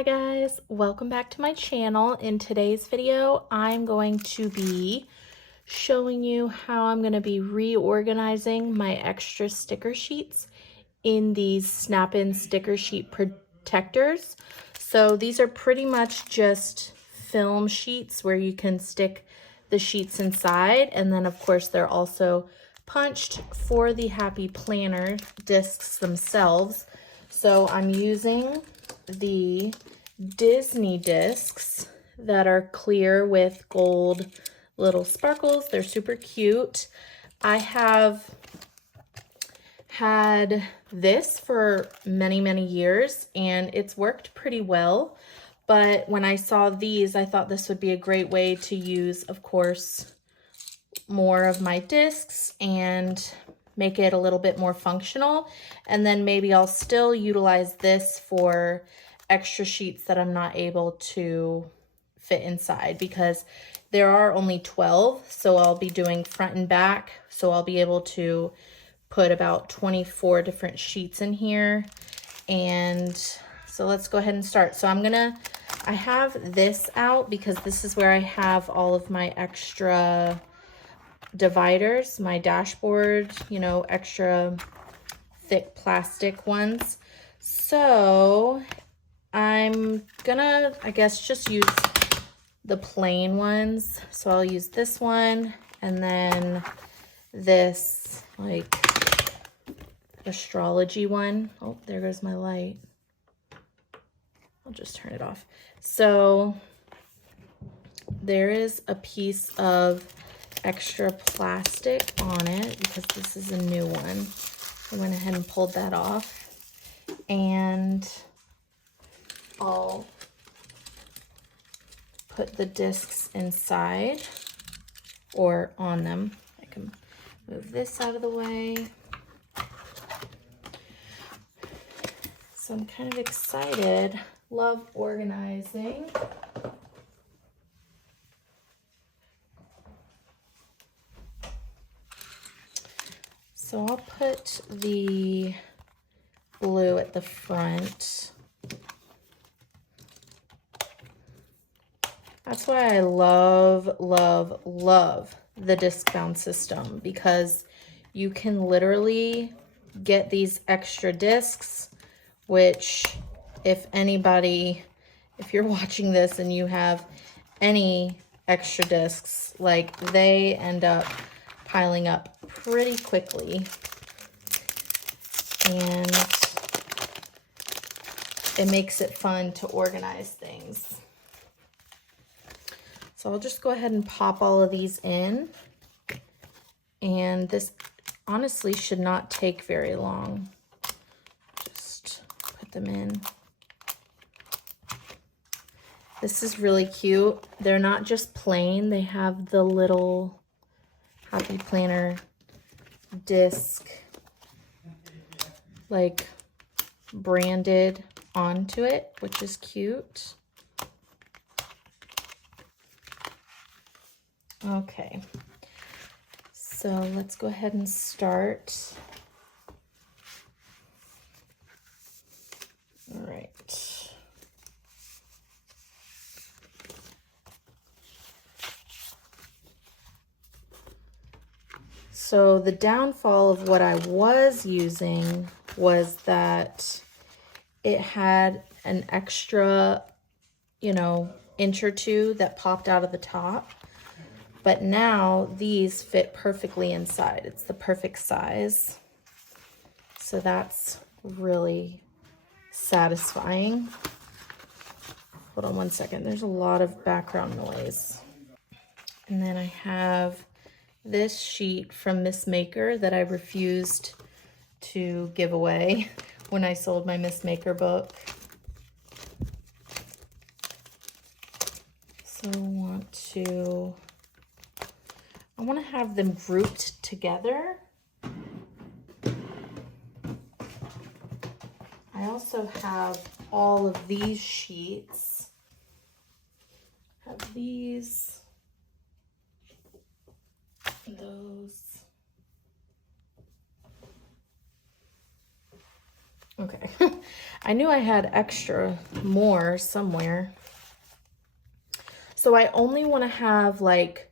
Hi guys, welcome back to my channel. In today's video, I'm going to be showing you how I'm going to be reorganizing my extra sticker sheets in these snap-in sticker sheet protectors. So these are pretty much just film sheets where you can stick the sheets inside, and then of course they're also punched for the Happy Planner discs themselves. So I'm using the Disney discs that are clear with gold little sparkles. They're super cute. I have had this for many years and it's worked pretty well, but when I saw these, I thought this would be a great way to use, of course, more of my discs and make it a little bit more functional. And then maybe I'll still utilize this for extra sheets that I'm not able to fit inside, because there are only 12, so I'll be doing front and back, so I'll be able to put about 24 different sheets in here. And so let's go ahead and start. So I have this out because this is where I have all of my extra dividers, my dashboard, you know, extra thick plastic ones. So I'm gonna, I guess, just use the plain ones. So I'll use this one and then this like astrology one. Oh, there goes my light. I'll just turn it off. So there is a piece of extra plastic on it because this is a new one. I went ahead and pulled that off, and I'll put the discs inside or on them. I can move this out of the way. So I'm kind of excited. Love organizing. So I'll put the blue at the front. That's why I love the disc bound system, because you can literally get these extra discs, which if you're watching this and you have any extra discs, like they end up piling up pretty quickly, and it makes it fun to organize things. So I'll just go ahead and pop all of these in, and this honestly should not take very long. Just put them in. This is really cute. They're not just plain, they have the little Happy Planner disc like branded onto it, which is cute. Okay, so let's go ahead and start. All right. So the downfall of what I was using was that it had an extra, you know, inch or two that popped out of the top. But now these fit perfectly inside. It's the perfect size. So that's really satisfying. Hold on one second. There's a lot of background noise. And then I have this sheet from Miss Maker that I refused to give away when I sold my Miss Maker book. So I want to have them grouped together. I also have all of these sheets. I have these, those. Okay. I knew I had extra more somewhere. So I only want to have like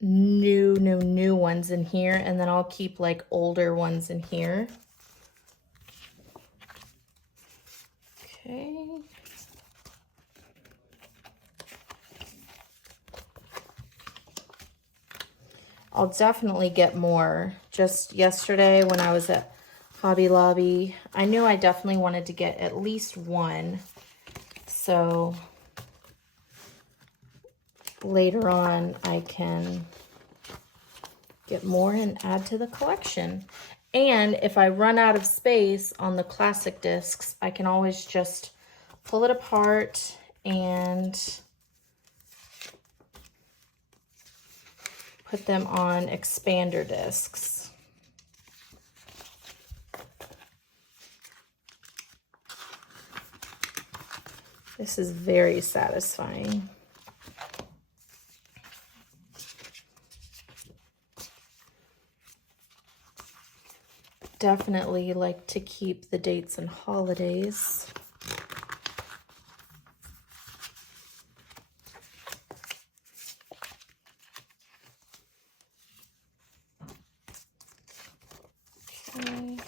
new ones in here, and then I'll keep like older ones in here. Okay. I'll definitely get more. Just yesterday when I was at Hobby Lobby, I knew I definitely wanted to get at least one. So later on I can get more and add to the collection. And if I run out of space on the classic discs, I can always just pull it apart and put them on expander discs. This is very satisfying. Definitely like to keep the dates and holidays. Okay.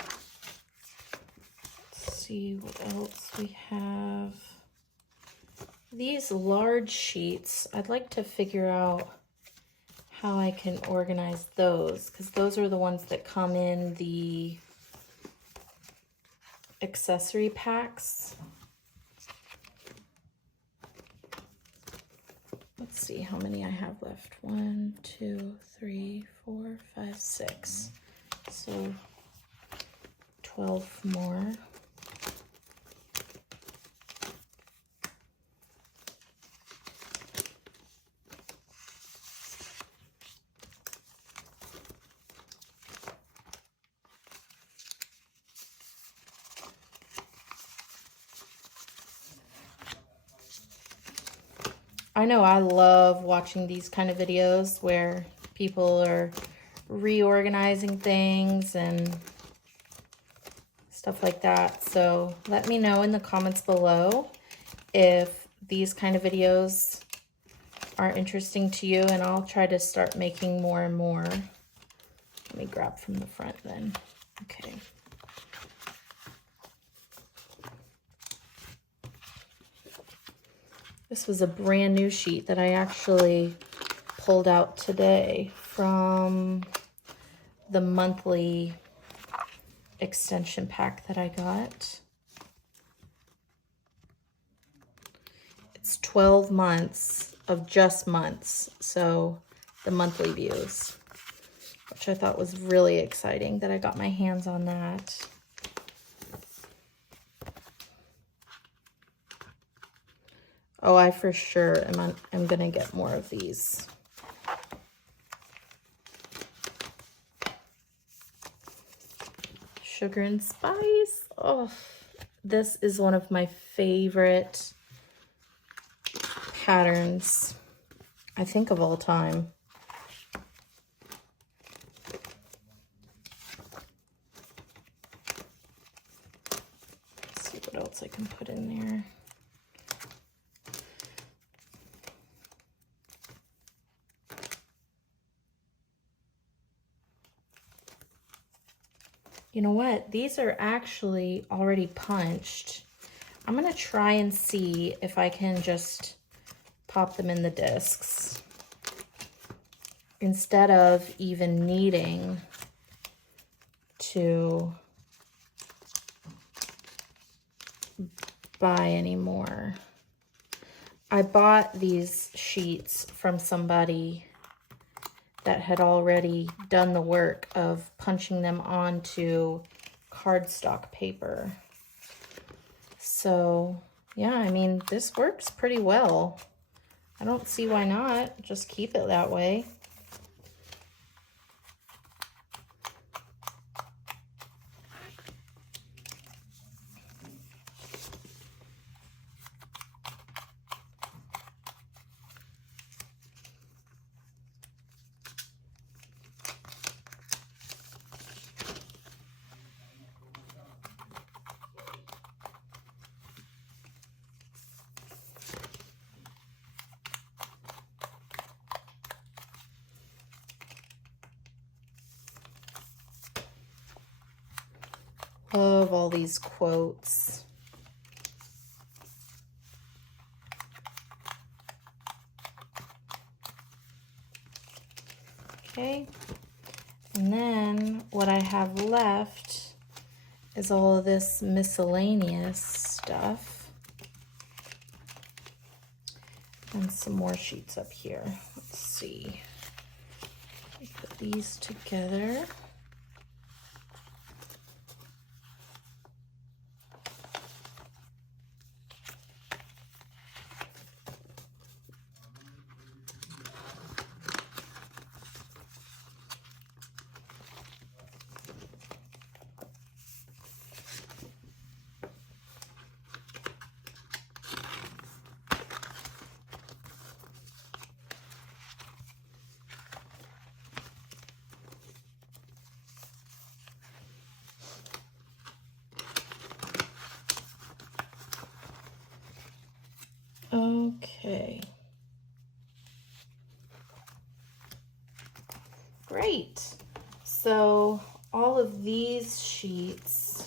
Let's see what else we have. These large sheets, I'd like to figure out how I can organize those, because those are the ones that come in the accessory packs. Let's see how many I have left. 1, 2, 3, 4, 5, 6. So 12 more. I know I love watching these kind of videos where people are reorganizing things and stuff like that. So let me know in the comments below if these kind of videos are interesting to you, and I'll try to start making more and more. Let me grab from the front then. Okay. This was a brand new sheet that I actually pulled out today from the monthly extension pack that I got. It's 12 months of just months, so the monthly views, which I thought was really exciting that I got my hands on that. Oh, I for sure am gonna get more of these. Sugar and Spice. Oh, this is one of my favorite patterns, I think, of all time. Let's see what else I can put in there. You know what? These are actually already punched. I'm gonna try and see if I can just pop them in the discs instead of even needing to buy any more. I bought these sheets from somebody that had already done the work of punching them onto cardstock paper. So yeah, I mean, this works pretty well. I don't see why not. Just keep it that way. love all these quotes. Okay, and then what I have left is all of this miscellaneous stuff. And some more sheets up here. Let's see. Put these together. Okay. Great. So all of these sheets,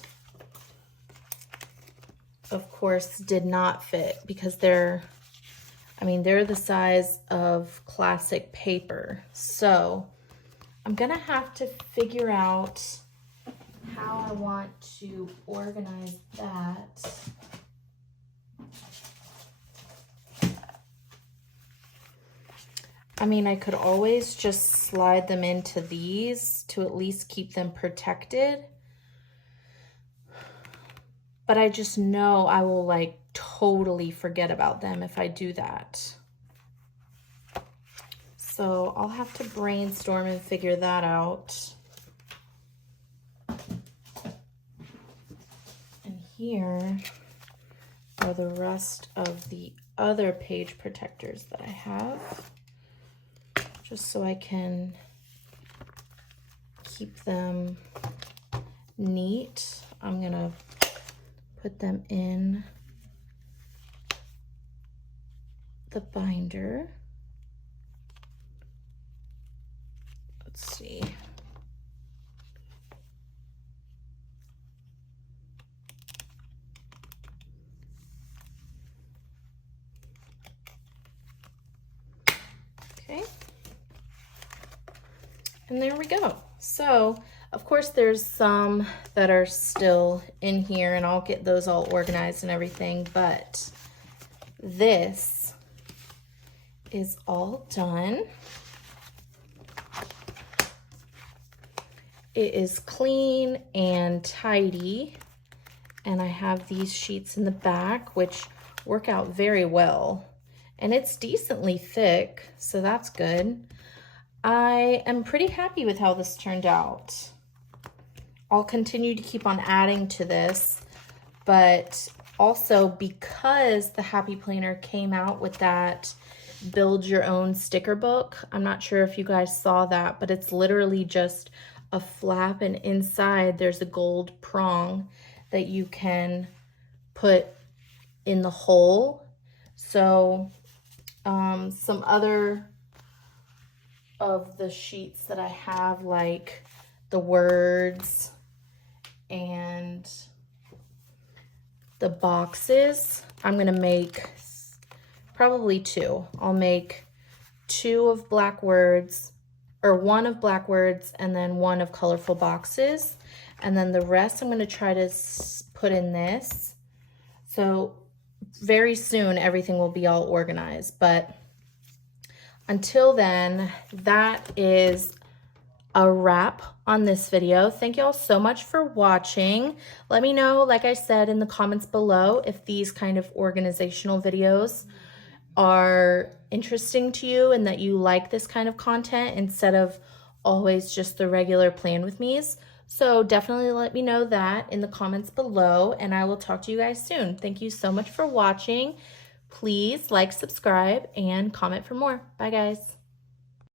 of course, did not fit because they're the size of classic paper. So I'm gonna have to figure out how I want to organize that. I mean, I could always just slide them into these to at least keep them protected. But I just know I will like totally forget about them if I do that. So I'll have to brainstorm and figure that out. And here are the rest of the other page protectors that I have, just so I can keep them neat. I'm gonna put them in the binder. Let's see. Okay. And there we go. So, of course, there's some that are still in here, and I'll get those all organized and everything, but this is all done. It is clean and tidy, and I have these sheets in the back, which work out very well, and it's decently thick, so that's good. I am pretty happy with how this turned out. I'll continue to keep on adding to this, but also because the Happy Planner came out with that build your own sticker book, I'm not sure if you guys saw that, but it's literally just a flap, and inside there's a gold prong that you can put in the hole. So some other of the sheets that I have, like the words and the boxes, I'm gonna make probably two. I'll make two of black words, or one of black words, and then one of colorful boxes, and then the rest I'm gonna try to put in this. So very soon everything will be all organized, but until then, that is a wrap on this video. Thank you all so much for watching. Let me know, like I said, in the comments below if these kind of organizational videos are interesting to you and that you like this kind of content instead of always just the regular plan with me's. So definitely let me know that in the comments below, and I will talk to you guys soon. Thank you so much for watching. Please like, subscribe, and comment for more. Bye, guys.